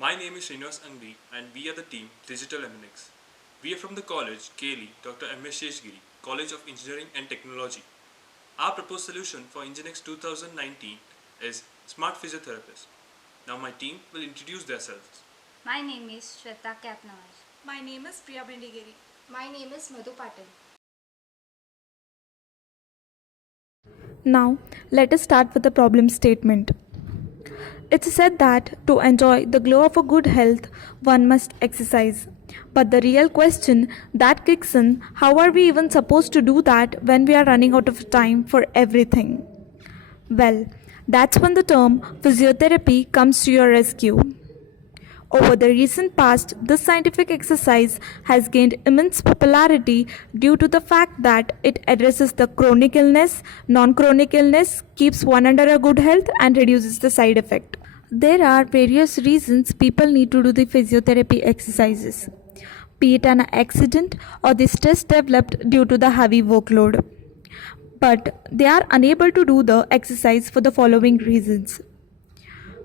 My name is Srinivas Angri and we are the team Digital MNX. We are from the college KLE Dr. M. S. Sheshgiri, College of Engineering and Technology. Our proposed solution for Enginex 2019 is Smart Physiotherapist. Now my team will introduce themselves. My name is Shweta Kapnawar. My name is Priya Bendigeri. My name is Madhu Patil. Now, let us start with the problem statement. It's said that to enjoy the glow of a good health, one must exercise. But the real question that kicks in, how are we even supposed to do that when we are running out of time for everything? Well, that's when the term physiotherapy comes to your rescue. Over the recent past, this scientific exercise has gained immense popularity due to the fact that it addresses the chronic illness, non-chronic illness, keeps one under a good health, and reduces the side effect. There are various reasons people need to do the physiotherapy exercises, be it an accident or the stress developed due to the heavy workload. But they are unable to do the exercise for the following reasons.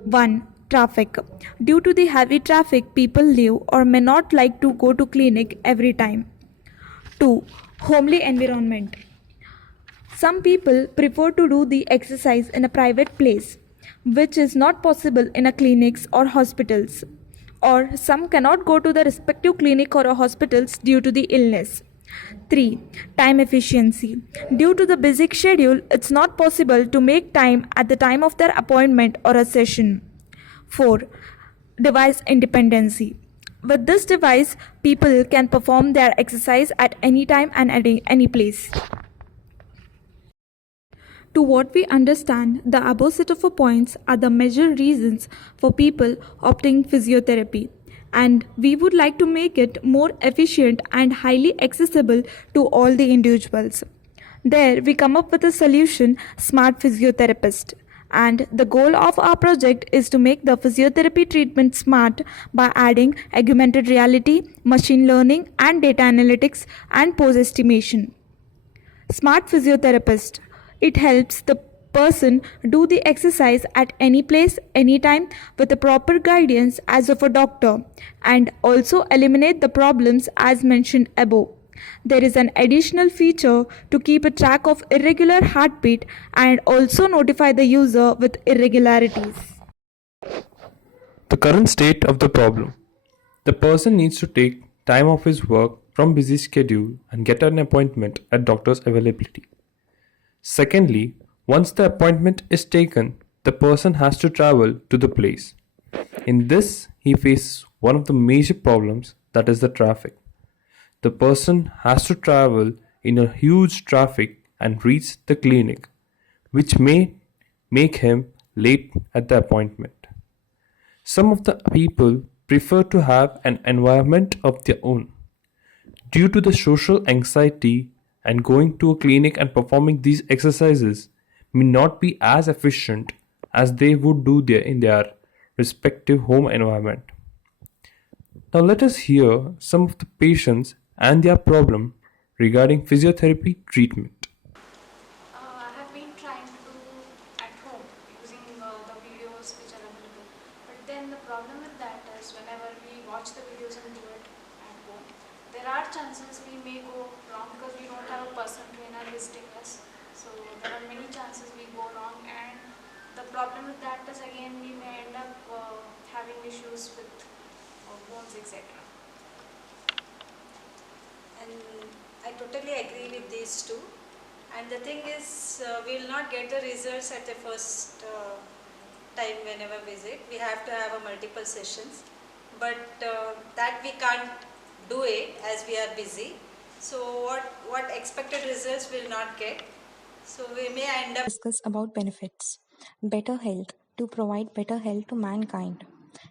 1. Traffic. Due to the heavy traffic, people live or may not like to go to clinic every time. 2. Homely environment. Some people prefer to do the exercise in a private place, which is not possible in a clinics or hospitals. Or some cannot go to the respective clinic or hospitals due to the illness. 3. Time efficiency. Due to the busy schedule, it's not possible to make time at the time of their appointment or a session. 4. Device independency. With this device, people can perform their exercise at any time and at any place. To what we understand, the above set of points are the major reasons for people opting physiotherapy, and we would like to make it more efficient and highly accessible to all the individuals. There, we come up with a solution, Smart Physiotherapist. And the goal of our project is to make the physiotherapy treatment smart by adding augmented reality, machine learning, and data analytics and pose estimation. Smart Physiotherapist. It helps the person do the exercise at any place, anytime with the proper guidance as of a doctor, and also eliminate the problems as mentioned above. There is an additional feature to keep a track of irregular heartbeat and also notify the user with irregularities. The current state of the problem. The person needs to take time off his work from busy schedule and get an appointment at doctor's availability. Secondly, once the appointment is taken, the person has to travel to the place. In this, he faces one of the major problems, that is the traffic. The person has to travel in a huge traffic and reach the clinic, which may make him late at the appointment. Some of the people prefer to have an environment of their own. Due to the social anxiety, and going to a clinic and performing these exercises may not be as efficient as they would do in their respective home environment. Now let us hear some of the patients and their problem regarding physiotherapy treatment. I have been trying to do at home using the videos which are available. But then the problem with that is whenever we watch the videos and do it at home, there are chances we may go wrong because we don't have a personal trainer visiting us. So there are many chances we go wrong, and the problem with that is again we may end up having issues with bones, etc. And I totally agree with these two. And the thing is, we will not get the results at the first time whenever visit. We have to have a multiple sessions, but that we can't do it as we are busy. So what expected results will not get. So we may end up Discuss about benefits. Better health to provide better health to mankind.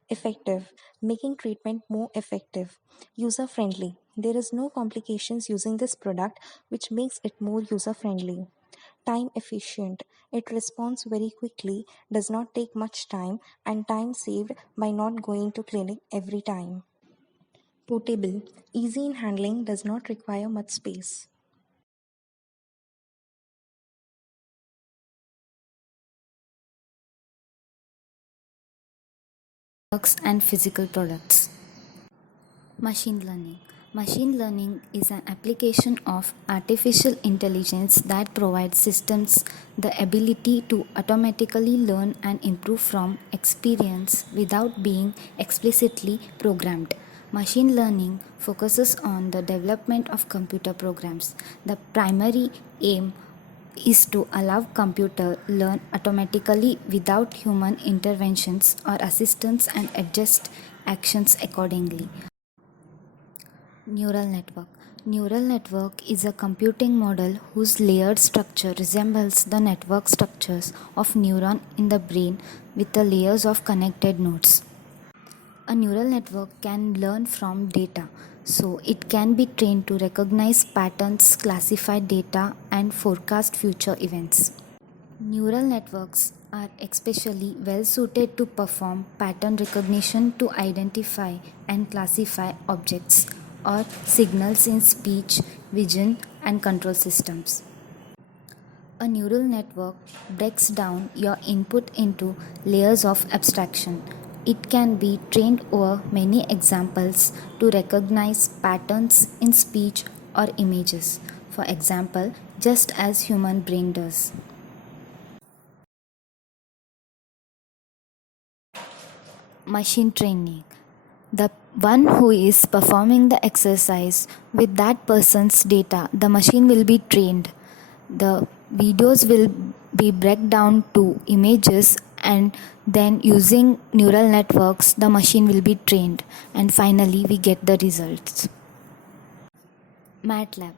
Effective, making treatment more effective. User friendly. There is no complications using this product, which makes it more user friendly. Time efficient. It responds very quickly, does not take much time, and time saved by not going to clinic every time. Portable. Easy in handling, does not require much space. and physical products. Machine learning. Machine learning is an application of artificial intelligence that provides systems the ability to automatically learn and improve from experience without being explicitly programmed. Machine learning focuses on the development of computer programs. The primary aim is to allow computer learn automatically without human interventions or assistance and adjust actions accordingly. Neural network. Neural network is a computing model whose layered structure resembles the network structures of neuron in the brain with the layers of connected nodes. A neural network can learn from data, so it can be trained to recognize patterns, classify data, and forecast future events. Neural networks are especially well suited to perform pattern recognition to identify and classify objects or signals in speech, vision, and control systems. A neural network breaks down your input into layers of abstraction. It can be trained over many examples to recognize patterns in speech or images, for example, just as human brain does. Machine training. The one who is performing the exercise with that person's data, the machine will be trained. The videos will be break down to images, and then using neural networks the machine will be trained, and finally we get the results. MATLAB.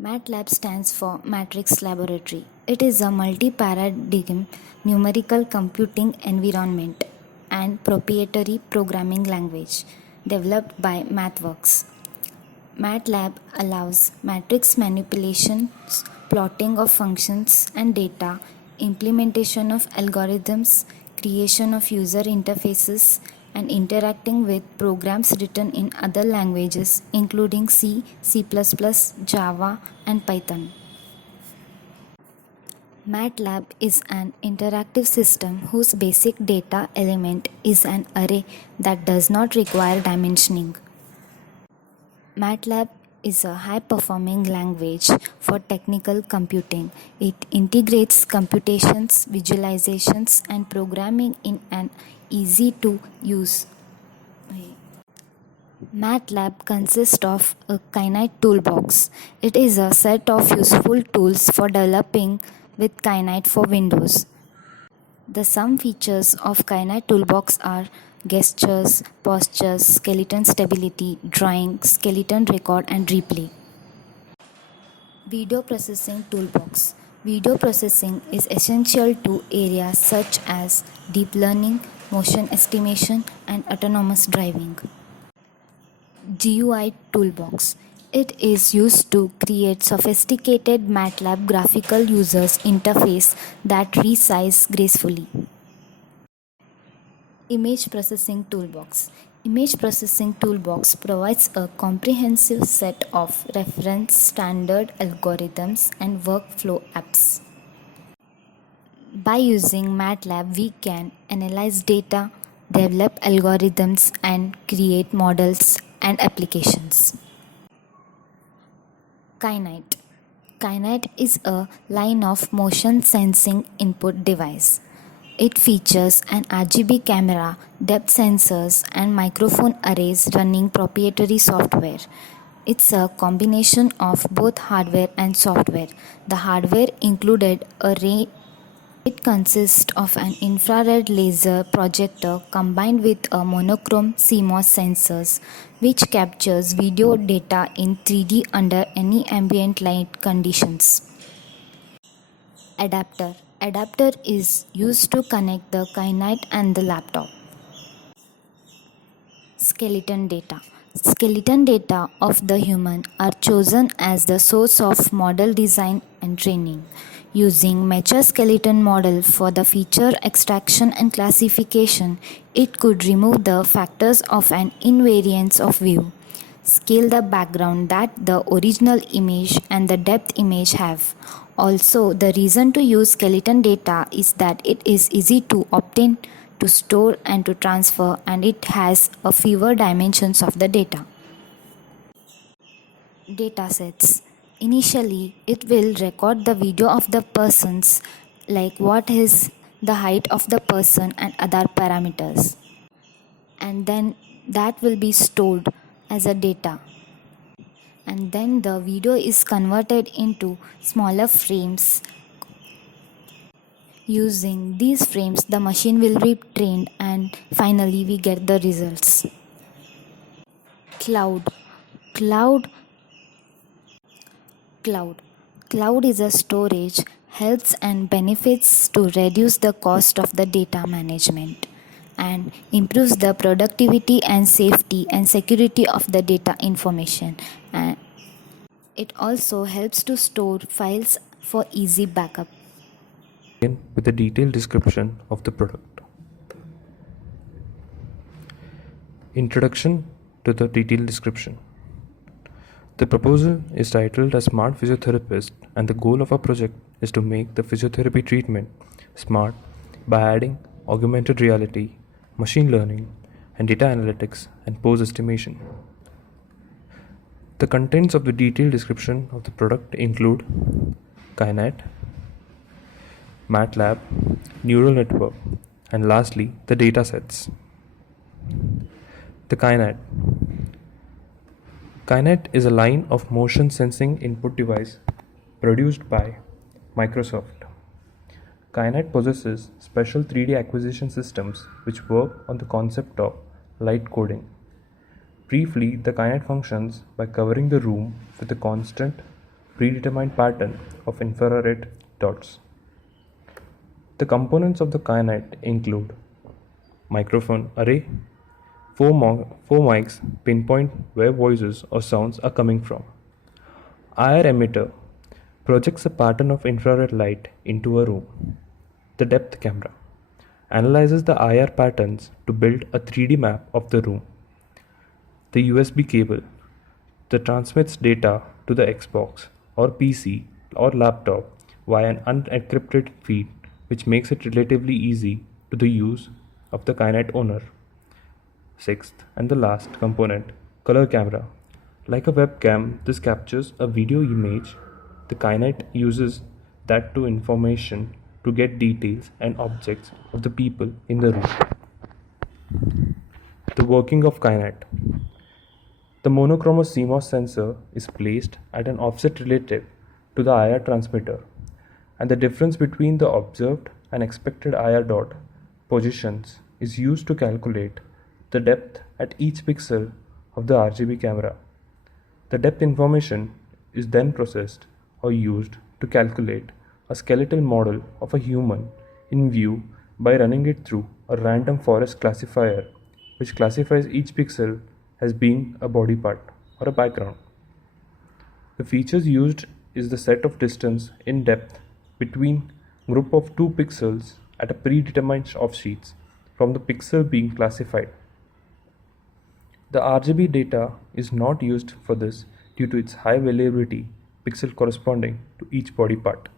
MATLAB stands for Matrix Laboratory. It is a multi-paradigm numerical computing environment and proprietary programming language developed by MathWorks. MATLAB allows matrix manipulations, plotting of functions and data, implementation of algorithms, creation of user interfaces, and interacting with programs written in other languages including C, C++, Java, and Python. MATLAB is an interactive system whose basic data element is an array that does not require dimensioning. MATLAB is a high-performing language for technical computing. It integrates computations, visualizations, and programming in an easy-to-use way. MATLAB consists of a Kinight toolbox. It is a set of useful tools for developing with Kinight for Windows. The some features of Kinight toolbox are gestures, postures, skeleton stability, drawing, skeleton record, and replay. Video processing toolbox. Video processing is essential to areas such as deep learning, motion estimation, and autonomous driving. GUI toolbox. It is used to create sophisticated MATLAB graphical users interface that resize gracefully. Image processing toolbox. Image processing toolbox provides a comprehensive set of reference standard algorithms and workflow apps. By using MATLAB, we can analyze data, develop algorithms, and create models and applications. Kinight. Kinight is a line of motion sensing input device. It features an RGB camera, depth sensors, and microphone arrays running proprietary software. It's a combination of both hardware and software. The hardware included It consists of an infrared laser projector combined with a monochrome CMOS sensors, which captures video data in 3D under any ambient light conditions. Adapter. Adapter is used to connect the Kinight and the laptop. Skeleton data. Skeleton data of the human are chosen as the source of model design and training. Using mature skeleton model for the feature extraction and classification, it could remove the factors of an invariance of view, scale the background that the original image and the depth image have. Also, the reason to use skeleton data is that it is easy to obtain to store and to transfer, and it has a fewer dimensions of the data. Datasets. Initially, it will record the video of the persons, like what is the height of the person and other parameters, and then that will be stored as a data, and then the video is converted into smaller frames. Using these frames, the machine will be trained, and finally we get the results. Cloud. Cloud Cloud is a storage, helps and benefits to reduce the cost of the data management and improves the productivity and safety and security of the data information, and it also helps to store files for easy backup. Begin with a detailed description of the product. Introduction to the detailed description. The proposal is titled as Smart Physiotherapist, and the goal of our project is to make the physiotherapy treatment smart by adding augmented reality, machine learning, and data analytics and pose estimation. The contents of the detailed description of the product include KaiNet, MATLAB, neural network, and lastly the datasets. The KaiNet. KaiNet is a line of motion sensing input device produced by Microsoft. KaiNet possesses special 3D acquisition systems which work on the concept of light coding. Briefly, the KaiNet functions by covering the room with a constant, predetermined pattern of infrared dots. The components of the KaiNet include microphone array, four mics pinpoint where voices or sounds are coming from. IR emitter projects a pattern of infrared light into a room. The depth camera analyzes the IR patterns to build a 3D map of the room. The USB cable that transmits data to the Xbox or PC or laptop via an unencrypted feed, which makes it relatively easy to the use of the KaiNet owner. Sixth and the last component, color camera. Like a webcam, this captures a video image. The KaiNet uses that to information to get details and objects of the people in the room. The working of KaiNet. The monochromous CMOS sensor is placed at an offset relative to the IR transmitter, and the difference between the observed and expected IR dot positions is used to calculate the depth at each pixel of the RGB camera. The depth information is then processed or used to calculate a skeletal model of a human in view by running it through a random forest classifier, which classifies each pixel as being a body part or a background. The features used is the set of distance in depth between group of two pixels at a predetermined offsheets from the pixel being classified. The RGB data is not used for this due to its high variability pixel corresponding to each body part.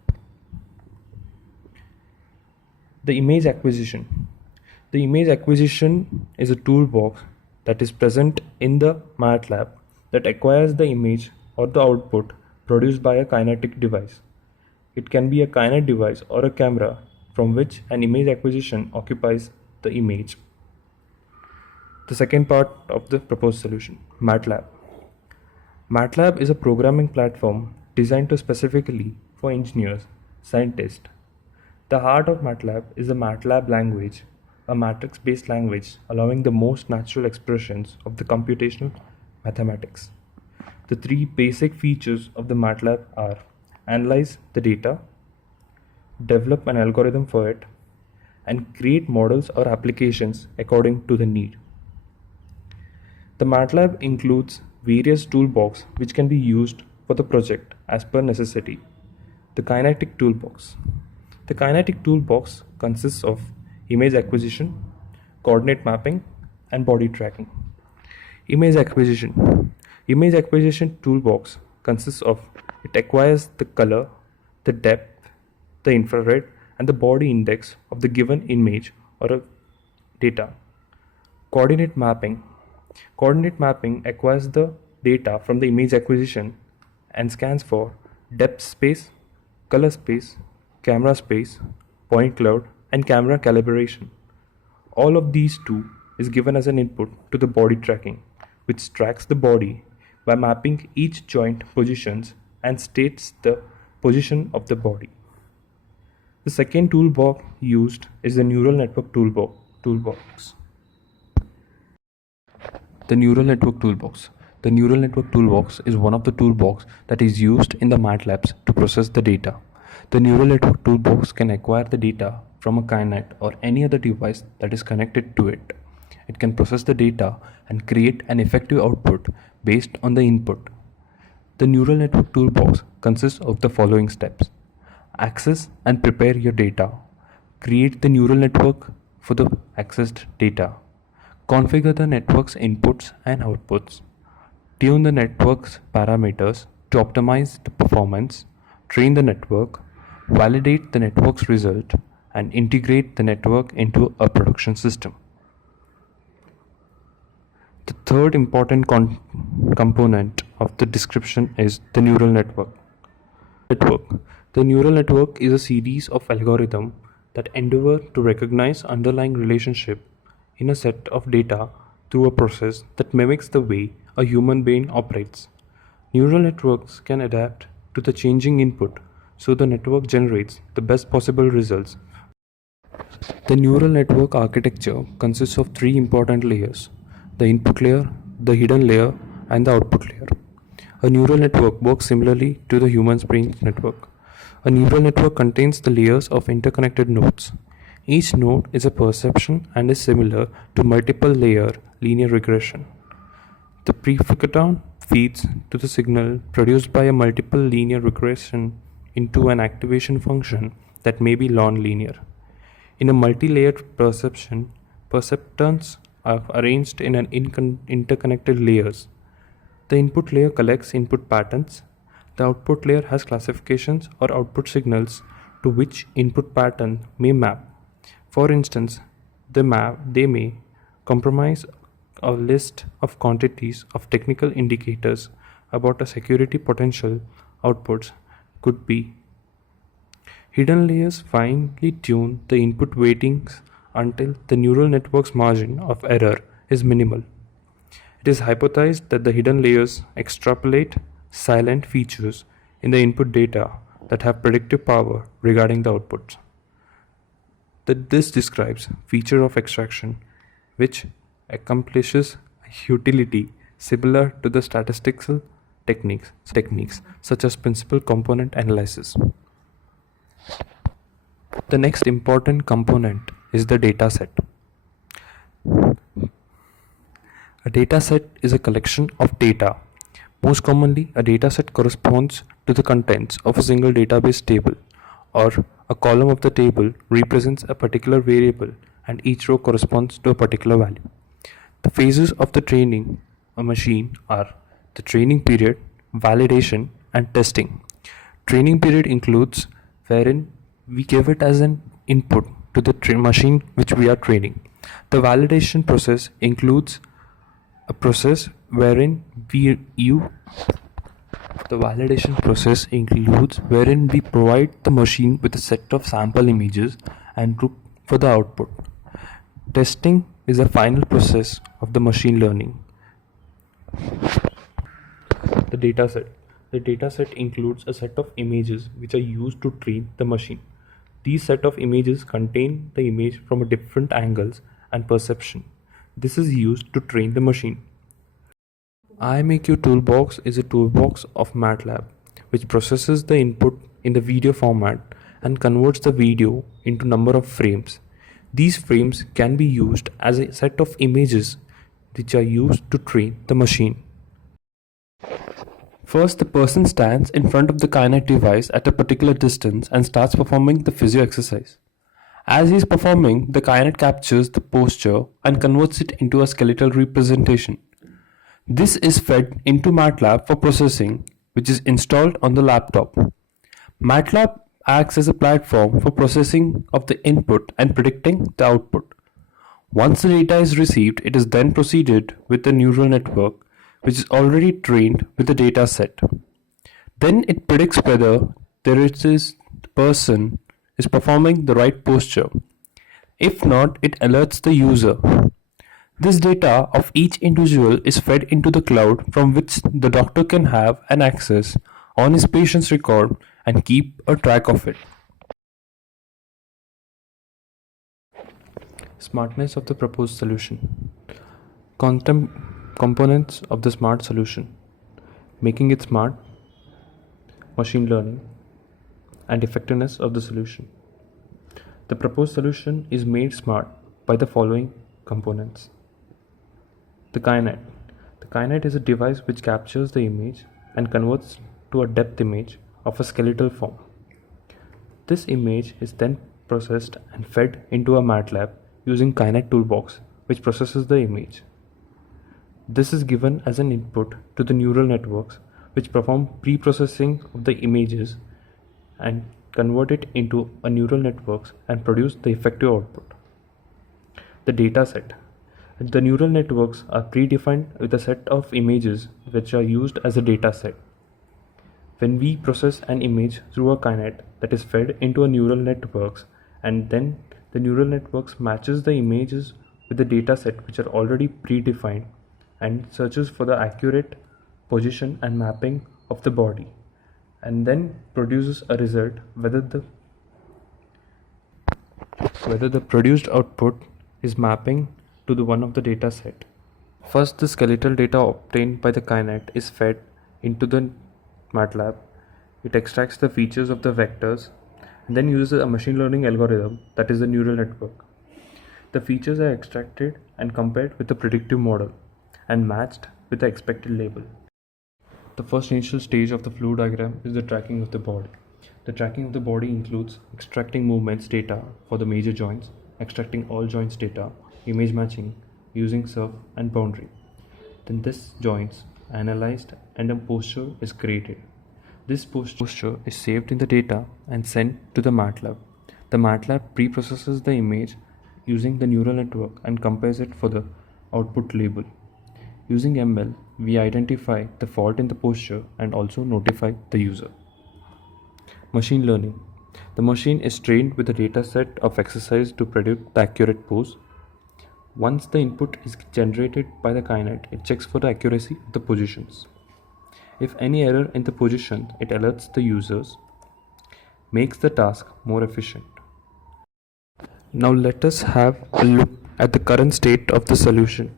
The image acquisition. The image acquisition is a toolbox that is present in the MATLAB that acquires the image or the output produced by a kinetic device. It can be a KaiNet device or a camera from which an image acquisition occupies the image. The second part of the proposed solution, MATLAB. MATLAB is a programming platform designed specifically for engineers, scientists. The heart of MATLAB is the MATLAB language, a matrix-based language allowing the most natural expressions of the computational mathematics. The three basic features of the MATLAB are analyze the data, develop an algorithm for it, and create models or applications according to the need. The MATLAB includes various toolboxes which can be used for the project as per necessity. The Kinetic Toolbox. The Kinetic Toolbox consists of image acquisition, coordinate mapping, and body tracking. Image acquisition. Image acquisition toolbox consists of it acquires the color, the depth, the infrared, and the body index of the given image or a data. Coordinate mapping. Coordinate mapping acquires the data from the image acquisition and scans for depth space, color space, camera space, point cloud, and camera calibration. All of these two is given as an input to the body tracking, which tracks the body by mapping each joint positions and states the position of the body. The second toolbox used is the neural network toolbox. The neural network toolbox. The neural network toolbox is one of the toolbox that is used in the MATLABs to process the data. The neural network toolbox can acquire the data from a Kinect or any other device that is connected to it. It can process the data and create an effective output based on the input. The neural network toolbox consists of the following steps: access and prepare your data, create the neural network for the accessed data, configure the network's inputs and outputs, tune the network's parameters to optimize the performance, train the network, validate the network's result, and integrate the network into a production system. The third important component of the description is the neural network. The neural network is a series of algorithms that endeavor to recognize underlying relationship in a set of data through a process that mimics the way a human brain operates. Neural networks can adapt to the changing input, so the network generates the best possible results. The neural network architecture consists of three important layers: the input layer, the hidden layer, and the output layer. A neural network works similarly to the human's brain network. A neural network contains the layers of interconnected nodes. Each node is a perception and is similar to multiple layer linear regression. The prefiguration feeds to the signal produced by a multiple linear regression into an activation function that may be non-linear. In a multi-layered perception, perceptrons are arranged in an interconnected layers. The input layer collects input patterns. The output layer has classifications or output signals to which input pattern may map. For instance, they may comprise a list of quantities of technical indicators about a security potential. Outputs could be hidden layers finely tune the input weightings until the neural network's margin of error is minimal. It is hypothesized that the hidden layers extrapolate silent features in the input data that have predictive power regarding the outputs. This describes feature of extraction, which accomplishes a utility similar to the statistical techniques such as principal component analysis. The next important component is the data set. A data set is a collection of data. Most commonly, a data set corresponds to the contents of a single database table, or a column of the table represents a particular variable and each row corresponds to a particular value. The phases of the training a machine are the training period, validation, and testing. Training period includes wherein we give it as an input to the machine which we are training. The validation process includes a process wherein we provide the machine with a set of sample images and look for the output. Testing is the final process of the machine learning. The dataset. The dataset includes a set of images which are used to train the machine. These set of images contain the image from different angles and perception. This is used to train the machine. IMAQ Toolbox is a toolbox of MATLAB which processes the input in the video format and converts the video into number of frames. These frames can be used as a set of images which are used to train the machine. First, the person stands in front of the Kinect device at a particular distance and starts performing the physio exercise. As he is performing, the Kinect captures the posture and converts it into a skeletal representation. This is fed into MATLAB for processing, which is installed on the laptop. MATLAB acts as a platform for processing of the input and predicting the output. Once the data is received, it is then proceeded with the neural network, which is already trained with the data set. Then it predicts whether the person is performing the right posture. If not, it alerts the user. This data of each individual is fed into the cloud from which the doctor can have an access on his patient's record and keep a track of it. Smartness of the proposed solution. Components of the smart solution. Making it smart, machine learning, and effectiveness of the solution. The proposed solution is made smart by the following components. The KaiNet. The KaiNet is a device which captures the image and converts to a depth image of a skeletal form. This image is then processed and fed into a MATLAB using KaiNet toolbox, which processes the image. This is given as an input to the neural networks, which perform pre-processing of the images and convert it into a neural networks and produce the effective output. The data set. The neural networks are predefined with a set of images which are used as a data set. When we process an image through a KaiNet, that is fed into a neural networks, and then the neural networks matches the images with the data set which are already predefined and searches for the accurate position and mapping of the body, and then produces a result whether the produced output is mapping to the one of the data set. First, the skeletal data obtained by the KaiNet is fed into the MATLAB. It extracts the features of the vectors and then uses a machine learning algorithm, that is the neural network. The features are extracted and compared with the predictive model and matched with the expected label. The first initial stage of the flow diagram is the tracking of the body. The tracking of the body includes extracting movements data for the major joints, extracting all joints data, image matching using surf and boundary. Then this joints analyzed and a posture is created. This posture is saved in the data and sent to the MATLAB. The MATLAB pre-processes the image using the neural network and compares it for the output label. Using ML, we identify the fault in the posture and also notify the user. Machine learning. The machine is trained with a data set of exercise to predict the accurate pose. Once the input is generated by the KaiNet, it checks for the accuracy of the positions. If any error in the position, it alerts the users, makes the task more efficient. Now let us have a look at the current state of the solution.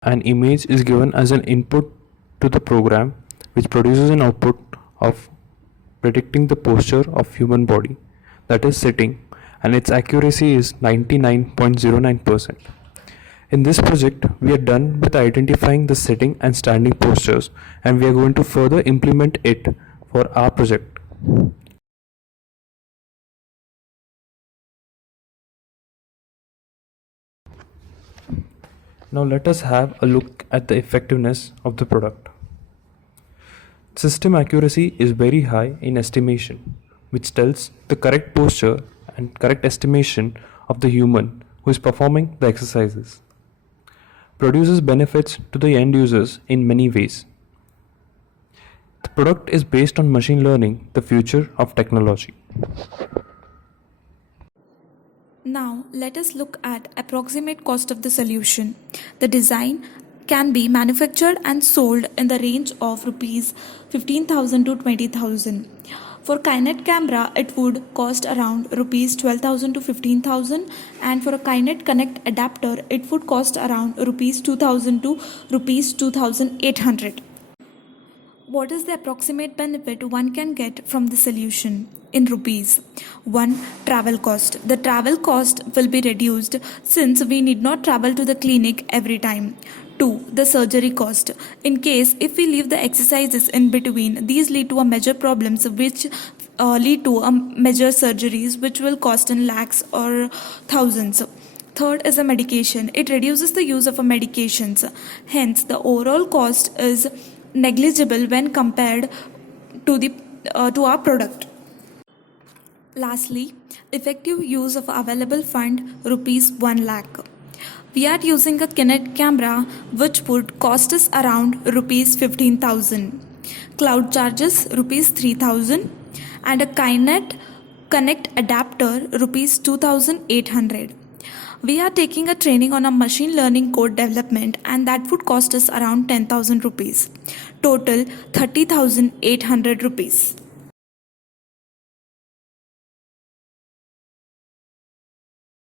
An image is given as an input to the program, which produces an output of predicting the posture of human body, that is sitting, and its accuracy is 99.09%. In this project, we are done with identifying the sitting and standing postures, and we are going to further implement it for our project. Now let us have a look at the effectiveness of the product. System accuracy is very high in estimation, which tells the correct posture and correct estimation of the human who is performing the exercises. Produces benefits to the end users in many ways. The product is based on machine learning, the future of technology. Now let us look at approximate cost of the solution. The design can be manufactured and sold in the range of rupees 15,000 to 20,000. For Kinet camera, it would cost around rupees 12,000 to 15,000, and for a Kinet Connect adapter, it would cost around rupees 2,000 to rupees 2,800. What is the approximate benefit one can get from the solution? In rupees. 1. Travel cost. The travel cost will be reduced since we need not travel to the clinic every time. 2. The surgery cost. In case if we leave the exercises in between, these lead to a major problems which lead to a major surgeries which will cost in lakhs or thousands. Third is a medication. It reduces the use of medications. Hence, the overall cost is negligible when compared to our product. Lastly, effective use of available fund rupees 1 lakh. We are using a Kinet camera which would cost us around rupees 15,000. Cloud charges rupees 3,000 and a Kinet Connect adapter rupees 2,800. We are taking a training on a machine learning code development and that would cost us around 10,000 rupees. Total 30,800 rupees.